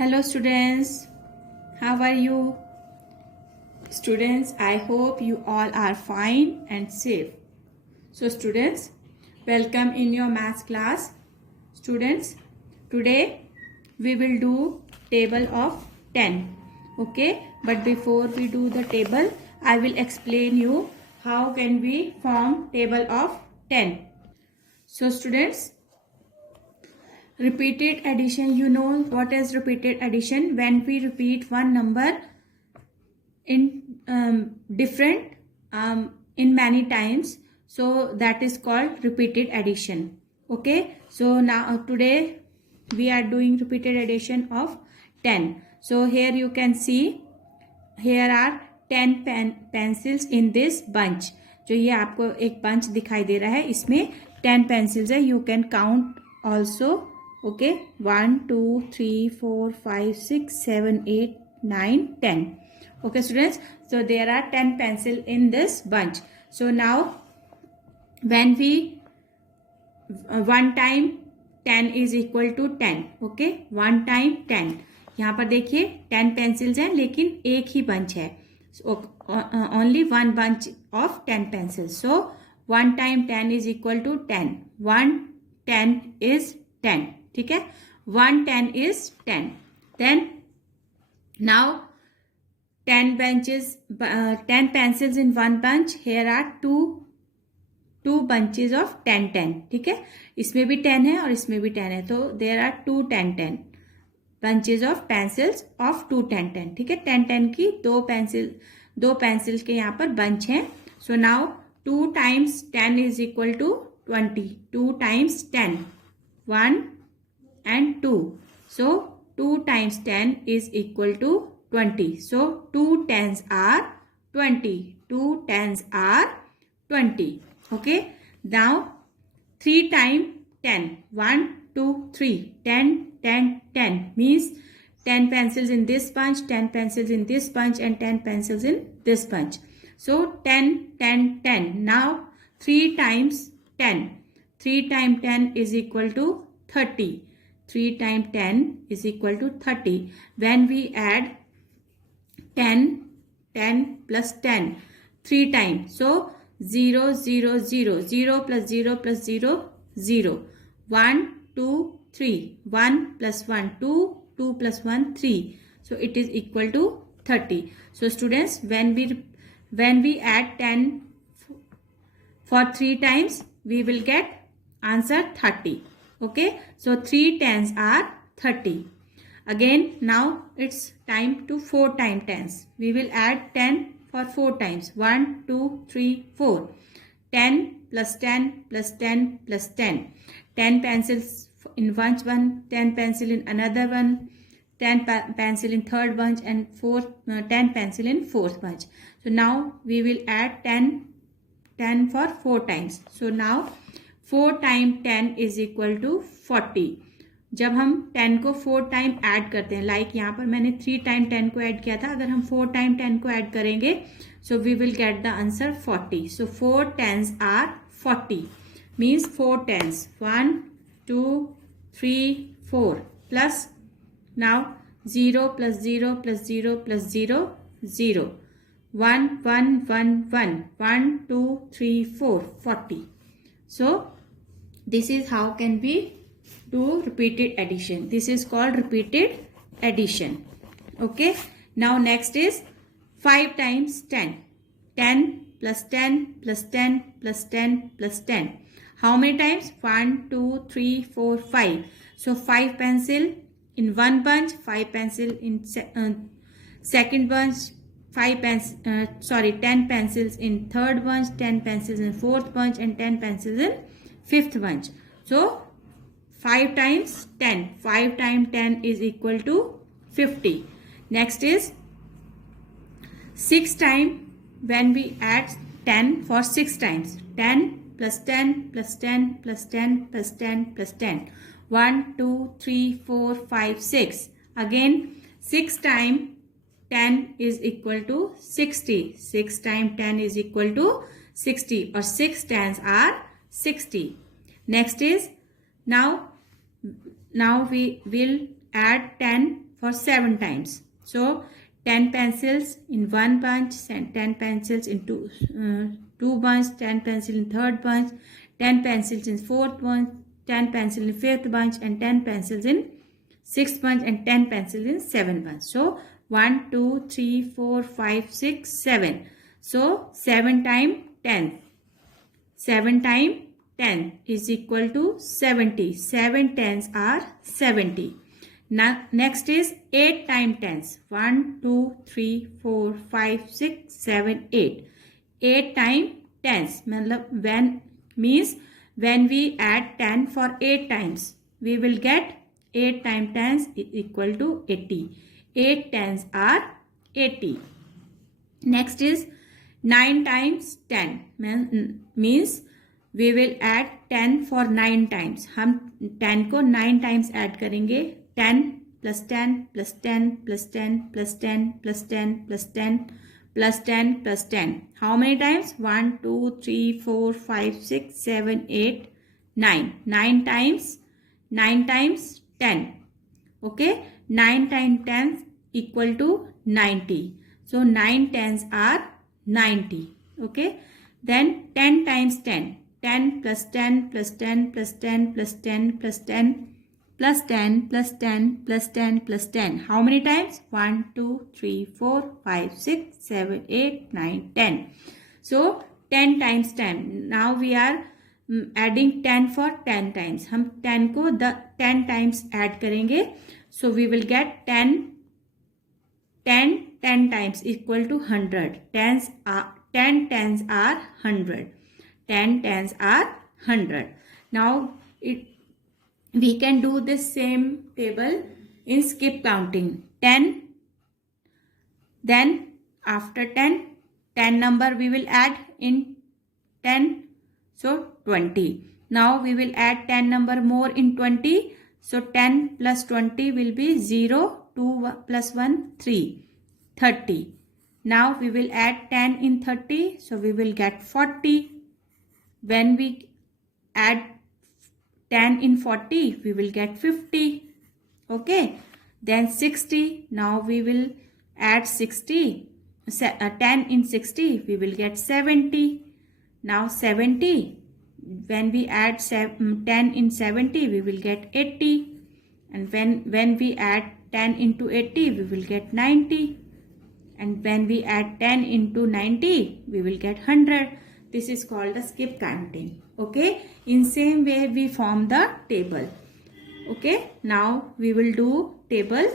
Hello students, how are you? Students, I hope you all are fine and safe. So students, welcome in your maths class. Students, today we will do table of 10. Okay, but before we do the table, I will explain you how can we form table of 10. So students, repeated addition, you know what is repeated addition? When we repeat one number in different in many times, so that is called repeated addition. Okay, so now today we are doing repeated addition of 10. So here you can see, here are 10 pencils in this bunch. जो ये आपको एक bunch दिखाई दे रहा है, इसमें 10 pencils है. You can count also. Okay, 1 2 3 4 5 6 7 8 9 10. Okay students, so there are 10 pencils in this bunch. So now when we one time 10 is equal to 10. Okay, one time 10. यहाँ पर देखिए 10 pencils हैं लेकिन एक ही bunch है. So only one bunch of 10 pencils. So 1 time 10 is equal to 10. 1 10 is 10. ठीक है, 1 10 is 10. Then now 10 pencils in one bunch. Here are two bunches of 10 10. ठीक है, इसमें भी 10 है और इसमें भी 10 है, तो there are 2 10 10 bunches of pencils of 2 10 10. ठीक है, 10 10 की दो पेंसिल के यहाँ पर बंच हैं. So now 2 times 10 is equal to 20. 2 times 10, 1 and 2. So 2 times 10 is equal to 20. So 2 tens are 20. 2 tens are 20. Okay, now 3 times 10. 1 2 3. 10 10 10 means 10 pencils in this bunch, 10 pencils in this bunch, and 10 pencils in this bunch. So 10 10 10. Now 3 times 10. 3 times 10 is equal to 30. 3 times 10 is equal to 30. When we add 10 10 plus 10 3 times, so 0 0 0, 0 plus 0 plus 0 0, 1 2 3, 1 plus 1 2, 2 plus 1 3, so it is equal to 30. So students, when we add 10 for 3 times, we will get answer 30. Okay, so 3 tens are 30. Again, now it's time to 4 times 10s. We will add 10 for 4 times. 1 2 3 4. 10 plus 10 plus 10 plus 10. 10 pencils in bunch 1, 10 pencil in another one, 10 pencil in third bunch, and 10 pencil in fourth bunch. So now we will add 10 for 4 times. So now 4 times 10 is equal to 40. जब हम 10 को 4 time add करते हैं, like यहाँ पर मैंने 3 time 10 को add किया था, अगर हम 4 टाइम 10 को ऐड करेंगे, so we will get the answer 40. So 4 tens are 40 means 4 tens 1 2 3 4 plus now 0 plus 0 plus 0 plus 0 0, 1 1 1 1, 1 2 3 4 40. So this is how can we do repeated addition. This is called repeated addition. Okay, now next is 5 times 10. 10 plus 10 plus 10 plus 10 plus 10. How many times? 1 2 3 4 5. So 5 pencil in one bunch, 5 pencil in second bunch, 10 pencils in third bunch, 10 pencils in fourth bunch, and 10 pencils in fifth bunch. So 5 times 10. 5 times 10 is equal to 50. Next is 6 times. When we add 10 for 6 times, 10 plus 10 plus 10 plus 10 plus 10 plus 10, 1 2 3 4 5 6. Again 6 times 10 is equal to 60. 6 times 10 is equal to 60, or 6 tens are 60. Next is now we will add 10 for 7 times. So 10 pencils in one bunch, 10 pencils in two bunch, 10 pencils in third bunch, 10 pencils in fourth bunch, 10 pencils in fifth bunch, and 10 pencils in sixth bunch, and 10 pencils in seventh bunch. So 1, 2, 3, 4, 5, 6, 7. So 7 times 10. 7 times 10 is equal to 70. 7 tens are 70. Now, next is 8 times 10s. 1, 2, 3, 4, 5, 6, 7, 8. 8 times 10s. Means when we add 10 for 8 times, we will get 8 times 10s is equal to 80. 8 tens are 80. Next is 9 times 10. Means we will add 10 for 9 times. हम 10 को 9 times add करेंगे. 10 plus 10 plus 10 plus 10 plus 10 plus 10 plus 10 plus 10 plus 10. How many times? 1, 2, 3, 4, 5, 6, 7, 8, 9. 9 times 10. Okay. 9 times 10 equal to 90. So 9 tens are 90. Okay. Then 10 times 10. 10 plus 10 plus 10 plus 10 plus 10 plus 10 plus 10 plus 10 plus 10 plus 10. How many times? 1, 2, 3, 4, 5, 6, 7, 8, 9, 10. So 10 times 10. Now we are adding 10 for 10 times. हम 10 को 10 times add करेंगे. So we will get 10 times equal to 100. 10 tens are 100. 10 tens are 100. Now we can do this same table in skip counting. 10, then after 10 number we will add in 10, so 20. Now we will add 10 number more in 20. So 10 plus 20 will be 0, 2 plus 1, 3, 30. Now we will add 10 in 30. So we will get 40. When we add 10 in 40, we will get 50. Okay. Then 60. Now we will add 60. 10 in 60, we will get 70. Now 70. When we add 10 in 70, we will get 80. And when we add 10 into 80, we will get 90. And when we add 10 into 90, we will get 100. This is called the skip counting. Okay. In same way we form the table. Okay. Now we will do table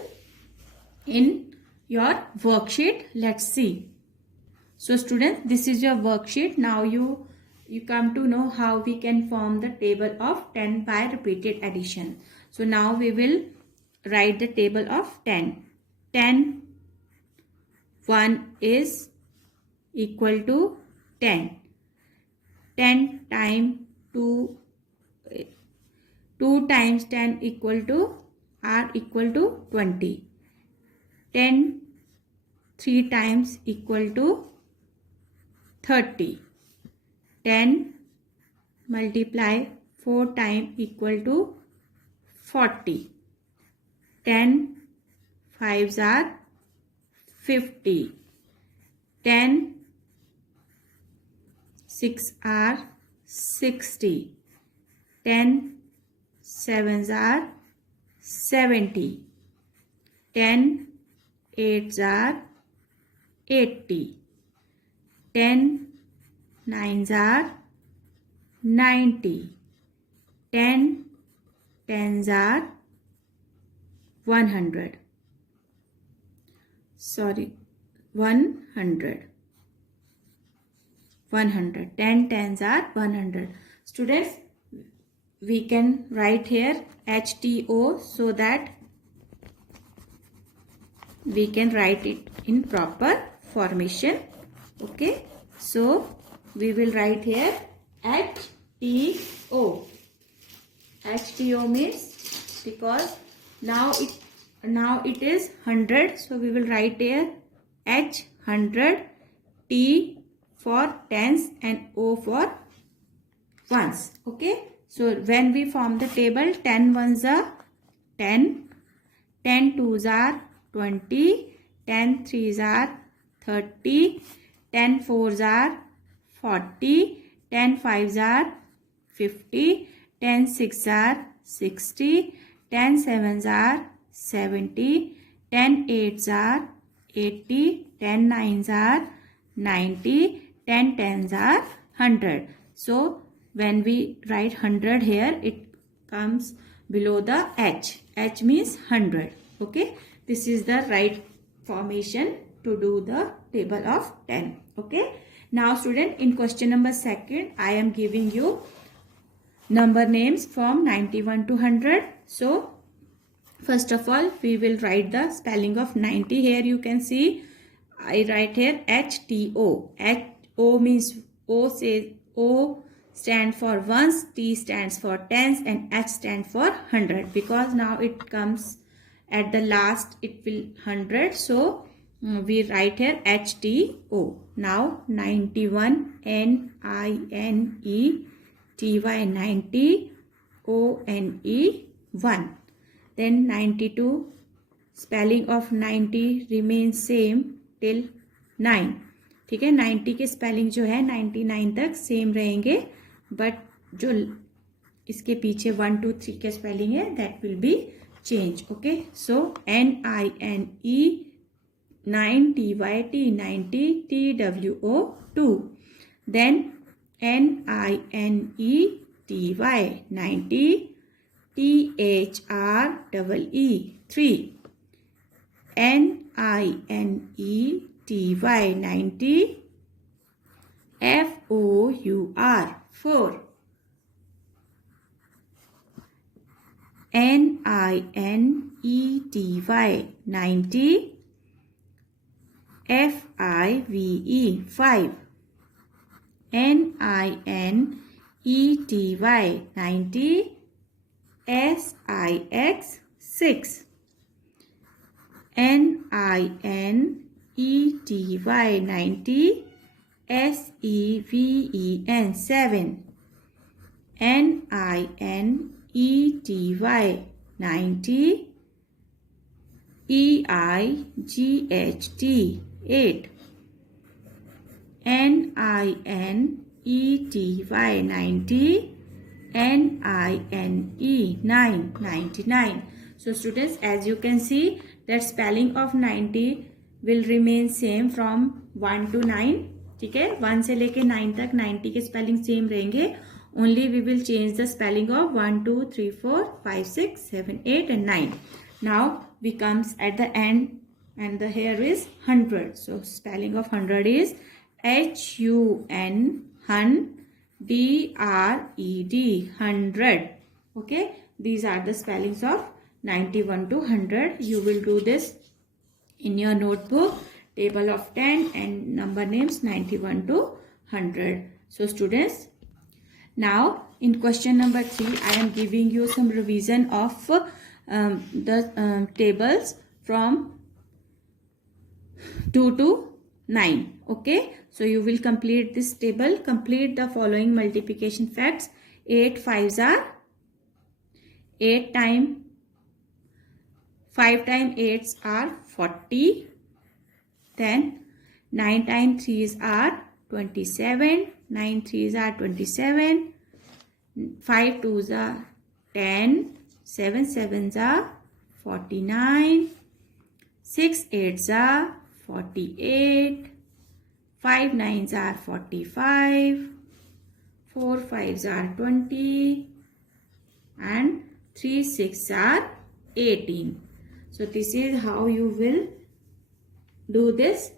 in your worksheet. Let's see. So students, this is your worksheet. Now you come to know how we can form the table of 10 by repeated addition. So now we will write the table of 10. 10, 1 is equal to 10. 10 times 2 times 10 equal to 20. 10 3 times equal to 30. 10 multiply 4 times equal to 40. 10 5s are 50. 10 6 are 60. 10 7s are 70. 10 8s are 80. 10 9s are 90. 10 10s are 100. 100. 10 tens are 100. Students, we can write here HTO so that we can write it in proper formation. Okay. So we will write here HTO. HTO means because now it is 100. So we will write here H 100, T for tens and O for ones. Okay. So when we form the table, 10 ones are 10, 10 twos are 20, 10 threes are 30, 10 fours are 40, 10 fives are 50, 10 sixes are 60, 10 sevens are 70, 10 eights are 80, 10 nines are 90, 10 tens are 100. So when we write 100 here, it comes below the H. H means 100. Okay, this is the right formation to do the table of 10. Okay, now student, in question number 2, I am giving you number names from 91 to 100. So first of all, we will write the spelling of 90. Here you can see I write here HTO. O means O stand for ones, T stands for tens, and H stand for 100. Because now it comes at the last, it will 100. So we write here HTO. Now 91, NINETY, 90, ONE, 1. Then 92, spelling of 90 remains same till 9. ठीक है, 90 के spelling जो है 99 तक same रहेंगे, but जो इसके पीछे 1 2 3 के स्पेलिंग है that will be change. Okay, so NINE 9, TYT 90, TWO 2. Then NINETY 90, THREE 3. NINETY 90, FOUR 4. NINETY 90, FIVE 5. NINETY 90, SIX 6. NINETY 90, SEVEN 7. NINETY 90, EIGHT 8. NINETY 90, NINE 9, 99. So students, as you can see that spelling of 90 will remain same from 1 to 9. ठीक है, 1 से लेके 9 तक 90 के spelling same रहेंगे. Only we will change the spelling of 1 2 3 4 5 6 7 8 and 9. Now we comes at the end and the here is 100. So spelling of 100 is HUN DRED 100. Okay, these are the spellings of 91 to 100. You will do this in your notebook, table of 10 and number names 91 to 100. So students, now in question number 3, I am giving you some revision of the tables from 2 to 9. Okay, so you will complete this table. Complete the following multiplication facts. 8 5s are 8 times 5 times 8s are 40. Then 9 times 3s are 27. 9 3s are 27. 5 2s are 10. 7 7s are 49. 6 8s are 48. 5 9s are 45. 4 5s are 20. And 3 6s are 18. So this is how you will do this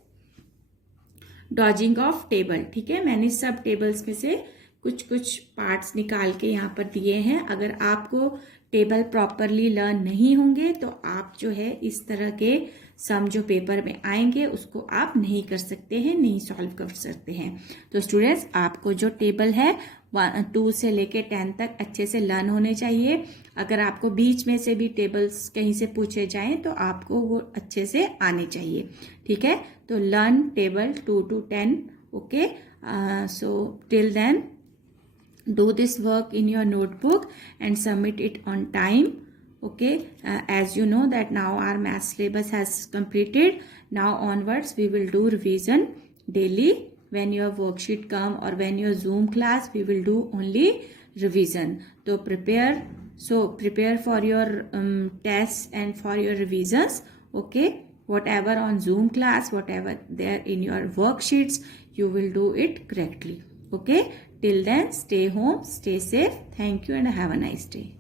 dodging of table. ठीक है, मैंने सब tables में से कुछ कुछ parts निकाल के यहाँ पर दिए हैं. अगर आपको टेबल प्रॉपरली लर्न नहीं होंगे तो आप जो है इस तरह के सम जो पेपर में आएंगे उसको आप नहीं कर सकते हैं, नहीं सॉल्व कर सकते हैं. तो स्टूडेंट्स, आपको जो टेबल है 2 से लेके 10 तक अच्छे से लर्न होने चाहिए. अगर आपको बीच में से भी टेबल्स कहीं से पूछे जाएं तो आपको वो अच्छे से आने चाहिए. ठीक है, तो learn table 2 to 10. Okay, so till then do this work in your notebook and submit it on time. Okay, as you know that now our math syllabus has completed. Now onwards we will do revision daily. When your worksheet come or when your Zoom class, we will do only revision. So prepare for your tests and for your revisions. Okay, whatever on Zoom class, whatever there in your worksheets, you will do it correctly. Okay, till then stay home, stay safe. Thank you and have a nice day.